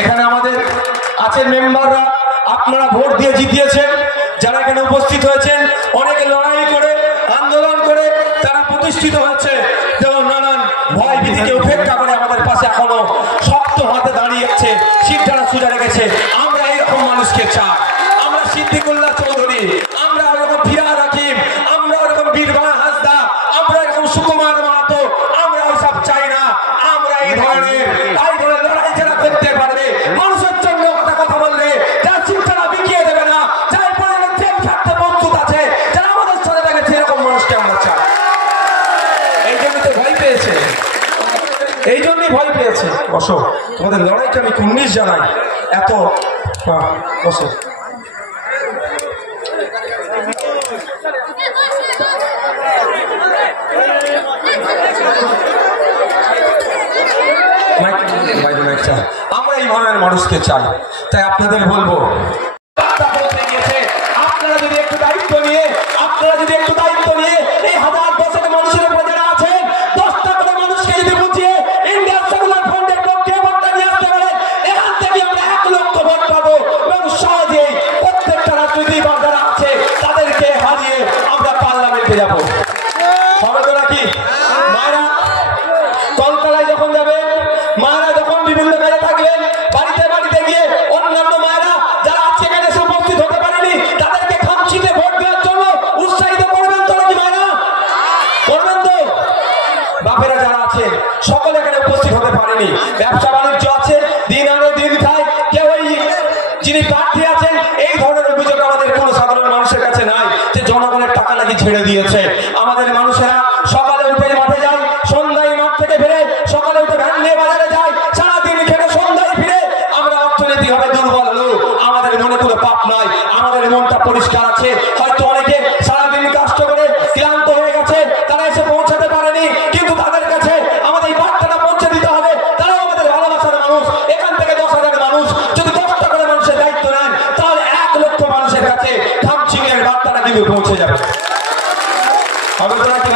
এখানে আমাদের আছেন মেম্বাররা, আপনারা ভোট দিয়ে জিতিয়েছেন, যারা এখানে উপস্থিত হয়েছেন অনেকে লড়াই করে আন্দোলন করে তারা প্রতিষ্ঠিত হচ্ছে, যেমন নানান ভয় ভীতিকে উপেক্ষা করে আমাদের পাশে এখনো শক্ত হাতে দাঁড়িয়ে আছে, সিদ্ধারা সুজা রেখেছে। আমরা এইরকম মানুষকে চাই, আমরা সিদ্দিকুল্লাহ চৌধুরী, আমরা ওরকম ফিরাদ হাকিম, আমরা ওরকম বীরবাহা হাসদা, আমরা এরকম সুকুমার মাহাতো, আমরা ওইসব চাই না। আমরা এই ধরনের লড়াই যারা করতে পারবে, মানুষের জন্য কথা বললে যারা চিন্তাটা বিকিয়ে দেবে না, যার পরিমাণ জেল খাটতে প্রস্তুত আছে, যারা আমাদের সাথে দেখেছে, এরকম মানুষকে আমরা চাই। এই জন্য তো ভয় পেয়েছে, এই জন্যই ভয় পেয়েছে। বসো, তোমাদের লড়াইকে আমি কুর্নিশ জানাই। এত বসো, আমরা এই ধরনের মানুষকে চাই। তাই আপনাদের বলবো, আপনারা যদি একটু দায়িত্ব নিয়ে এই হাজার বছরের মানুষের উপর যারা আছেন, 10টা করে মানুষকে যদি বুঝিয়ে ইন্ডিয়ান সেকুলার ফ্রন্টের পক্ষে ভোটটা নিয়ে আসতে পারে, এখান থেকে আমরা 1 লক্ষ ভোট পাবো এবং সহজেই প্রত্যেকটা রাজনৈতিক দল যারা আছে তাদেরকে হারিয়ে আমরা পার্লামেন্টে যাবো। হবে তো নাকি? মায়েরা কলকাতায় যখন যাবেন, মায়েরা যখন বিভিন্ন কাজে থাকবেন, বাড়িতে বাড়িতে গিয়ে অন্যান্য মায়েরা যারা আজকে এখানে এসে উপস্থিত হতে পারেনি তাদেরকে খামচিতে ভোট দেওয়ার জন্য উৎসাহিত করবেন তো নাকি? মায়েরা করবেন তো? বাপেরা যারা আছে সকলে এখানে উপস্থিত হতে পারেনি, ব্যবসা বাণিজ্য আছে, দিন আনে দিন খায়, কেউ যিনি প্রার্থী আছেন এই ধরনের অভিযোগ আমাদের কোনো সাধারণ মানুষের কাছে নাই যে জনগণের টাকা নাকি ছেড়ে দিয়েছে। আমাদের মানুষেরা সকালে উঠে মাঠে যায়, সন্ধ্যায় মাঠ থেকে ফিরে, সকালে উঠে ভ্যান নিয়ে বাজারে যায়, সারাদিন খেটে সন্ধ্যায় ফিরে। আমরা অর্থনৈতিকভাবে দুর্বল হলেও আমাদের মনে কোনো পাপ নাই, আমাদের মনটা পরিষ্কার আছে। হয়তো অনেকে সারাদিন কষ্ট করে ক্লান্ত হয়ে গেছে, তারা এসে পৌঁছাতে পারেনি, কিন্তু তাদের কাছে আমাদের এই বার্তাটা পৌঁছে দিতে হবে। তারাও আমাদের ভালোবাসার মানুষ। এখান থেকে 10,000 মানুষ যদি 10টা করে মানুষের দায়িত্ব নেন, তাহলে 1 লক্ষ মানুষের কাছে খামচিংয়ের বার্তাটা কিন্তু পৌঁছে যাবে। হবে তো নাকি?